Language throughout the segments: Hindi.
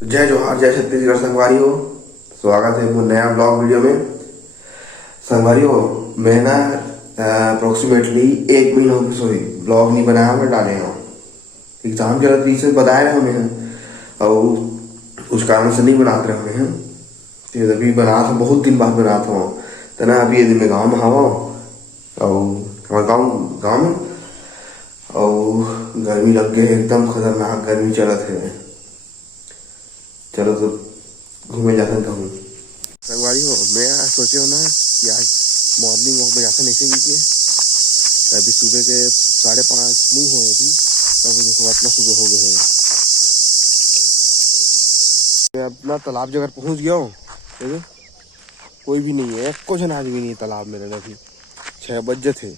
जय जोहार, जय छत्तीसगढ़ संगवारी हो। स्वागत है वो नया ब्लॉग वीडियो में। संगवारी हो, मैं ना अप्रोक्सीमेटली 1 महीना हो सोई ब्लॉग नहीं बनाया, मैं डाले हूँ। एग्जाम चल रही से बताए रहे हमें और उस कारण से नहीं बनाते रहे हैं। फिर अभी बना था, बहुत दिन बाद बना था तो ना। अभी यदि मैं गाँव में हवा और हमारे गाँव में और गर्मी लग गई, एकदम खतरनाक गर्मी चलत है। चलो तो घूमे जाते कहूँ। संगवारी हो, मैं आज सोचे हो ना कि आज मॉर्निंग वॉक में जाता नहीं चाहिए। अभी सुबह के 5:30 नहीं हो अभी, तब देखो इतना सुबह हो गए हैं। मैं अपना तालाब जगह पहुँच गया हूँ। कोई भी नहीं है, कुछ आदमी नहीं है तालाब में। अभी 6 बजे थे,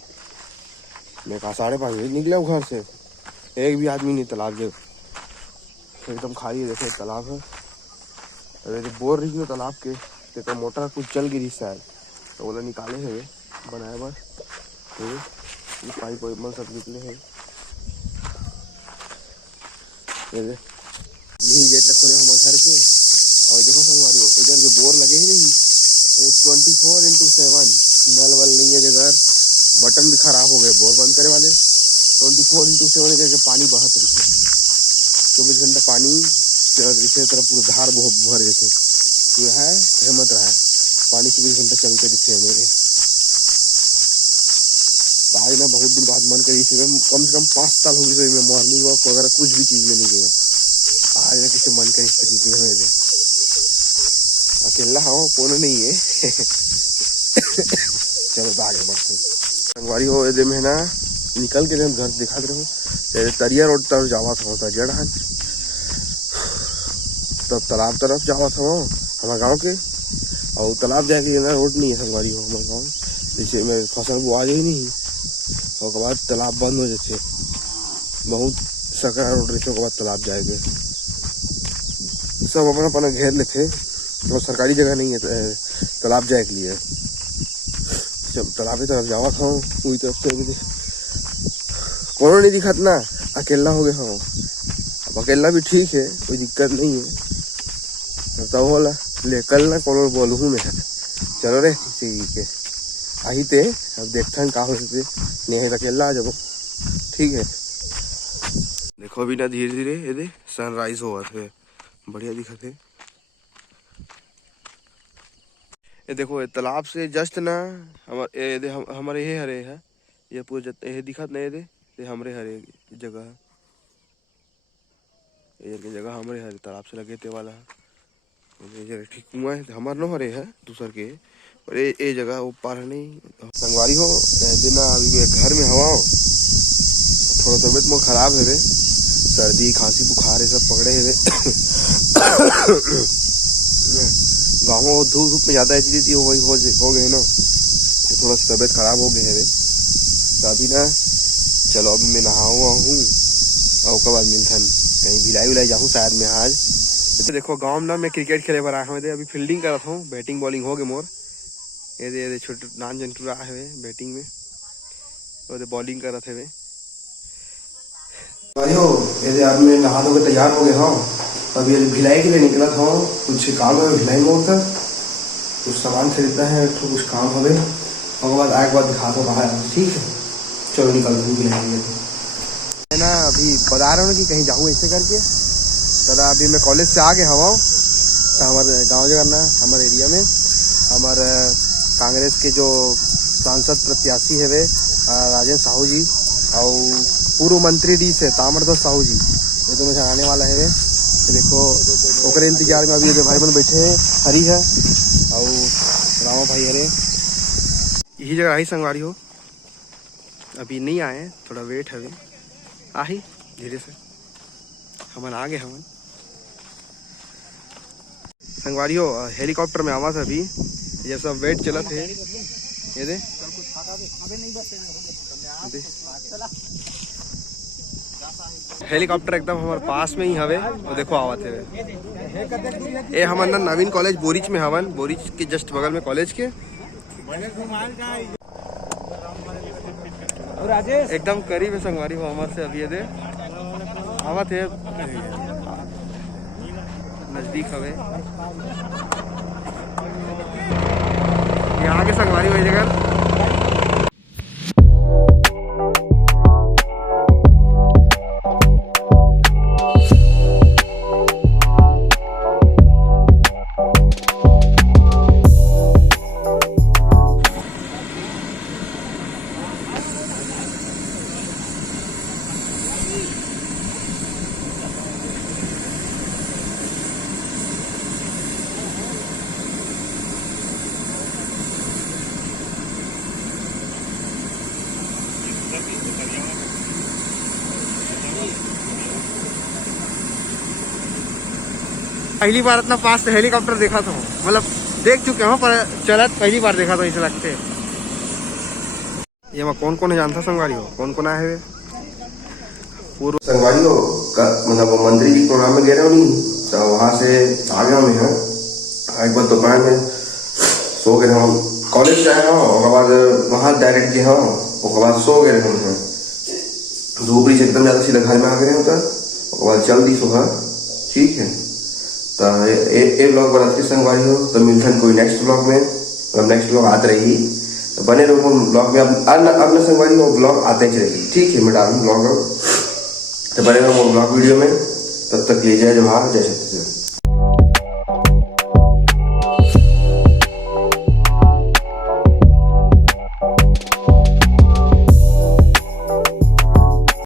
मैं कहा 5:30 बजे निकला हूँ घर से। एक भी आदमी नहीं तालाब जगह, एकदम खाली देखे तालाब है। अरे बोर रही हो तालाब के तो मोटर कुछ चल गिरी शायद, तो बोला निकाले है बनाए बस। पाइप वाइप सब निकले हैं। यही गेट खोले हमारे घर के। और देखो संगवारी हो, इधर जो बोर लगे ही नहीं, 24x7 नल वल नहीं है जगह। बटन भी खराब हो गए बोर बंद करे वाले। 24x7 करके पानी बहत रही, 24 घंटा पानी तरफ पूरा धार भर गए थे। तो है हिम्मत रहा पानी 24 घंटा चलते रहते मेरे। आज ना बहुत दिन बाद मन करी थी, कम से कम 5 साल हो गई मैं मॉर्निंग वॉक वगैरह कुछ भी चीज में नहीं गया। आज ना किसी मन करी इस तरीके में मेरे। अकेला हाँ, कौन नहीं है। चलो तो आगे बढ़ते। संगवारी हो, यदि मैं ना निकल के जब घर दिखा दे रहा हूँ, तरिया रोड तरफ जावा था तरिया ढान, तब तालाब तरफ जावा था हमारे गाँव के। और तालाब जाके ना रोड नहीं है संगवारी हो हमारे गाँव, जैसे मैं फसल वो आ गई नहीं। और बाद तालाब बंद हो जाते, बहुत सकरा रोड रहते, बाद तालाब जाएंगे सब अपना अपना घेर लेते। और सरकारी जगह नहीं है तालाब जाए के लिए। जब तालाब की तरफ जावा था पूरी तरफ से कौन नहीं दिखा ना, अकेला हो गया हूँ। अब अकेला भी ठीक है, कोई दिक्कत नहीं है। तब बोला ले कल ना कौन बोलूँ मैं, चलो रे ठीक है आई थे। अब देखते हैं कहाँ होते नहीं है, अकेला आ जाओ ठीक है। देखो अभी ना धीरे धीरे ये सनराइज हुआ थे, बढ़िया दिखा थे। ये देखो ये तालाब से जस्ट ना हमारे ये हरे है, ये पूरा ये दिखत नहीं ये हमरे हरे जगह है। ये जगह हमारे हरे तालाब से लगे ते वाला है। ये जगह ठीक कुआं है हमारे नो हरे है दूसर के, और ये जगह ऊपर है नहीं। संगवारी हो, दिन अभी मैं घर में हवा हूँ, थोड़ा तबियत मोर खराब है, सर्दी खांसी बुखार ये सब पकड़े है। गाँव में धूप धूप में ज़्यादा एसिडिटी हो गए ना, तो थोड़ा सा तबियत खराब हो गए है। तो अभी ना चलो अभी मैं नहाऊँ हूँ और उसके बाद मिलथन कहीं भिलाई विलाई जाऊँ शायद मैं आज। तो देखो गाँव में ना मैं क्रिकेट खेले पर आया हूँ, अभी फील्डिंग कर रहा हूँ, बैटिंग बॉलिंग हो गए मोर। ये छोटे नान जंटू रहा है बैटिंग में, और बॉलिंग कर रहे थे। ये अब मैं नहा धो के तैयार हो गया हूँ। अभी भिलाई के लिए निकला था, कुछ काम है भिलाई मोड़ तक, कुछ सामान खरीदना है तो कुछ काम हमें, और बाद आए के बाद दिखा दो बाहर ठीक है। चलो निकल दूँ भिलाई मैं ना। अभी बता रहा हूँ कि कहीं जाऊँ ऐसे करके। तो अभी मैं कॉलेज से आ गया हवा, तो हमारे गाँव जगह ना हमारे एरिया में हमारे कांग्रेस के जो सांसद प्रत्याशी है वे राजेंद्र साहू जी, और पूर्व मंत्री डी से ताम्रध्वज साहू जी, ये तो मुझे आने वाला है वे। तो देखो ओकरे इंतजार में अभी भाई बन बैठे हैं, हरी है और रामा भाई हरे। यही जगह आई संगवारी हो, अभी नहीं आए, थोड़ा वेट है आई धीरे से हमन आ गए। हमन संगवारी हो हेलीकॉप्टर में आवा था अभी, ये सब वेट चला थे। ये दे हेलीकॉप्टर एकदम हमारे पास में ही हवे, और देखो आवत है। ये हमन ना नवीन कॉलेज बोरिच में हवन, बोरिच के जस्ट बगल में कॉलेज के एकदम करीब है संगवारी हो हमारे से। अभी ये दे आवत है नजदीक हवे यहाँ के संगवारी वही जगह पहली बार इतना पास से हेलीकॉप्टर देखा था, मतलब देख चुके हो पर चला पहली बार देखा था ऐसे लगते। ये मैं कौन कौन जानता संगवारी हो, कौन कौन आए हुए पूर्व संगवारी हो का मतलब मंत्री जी प्रोग्राम में गए रहे हो नहीं, तो वहाँ से आ गया मैं एक बार दोपहर में सो गए हम कॉलेज जाए हो और बाद वहाँ डायरेक्ट गए हो और बाद सो गए हम हैं धूप से एकदम ज़्यादा सीधा घर में आ गए होता और बाद जल्दी सुबह ठीक है। तो ये ब्लॉग बनाते संगवारी हो तो मिलते हैं कोई नेक्स्ट ब्लॉग में, नेक्स्ट ब्लॉग आते रही तो बने रहो ब्लॉग में। अब न संगवारी हो ब्लॉग आते ही रहेगी ठीक है, मैं डालूँ ब्लॉग तो बने रहो ब्लॉग वीडियो में। तब तक ले जाए जवाहर जय छत्तीसगढ़।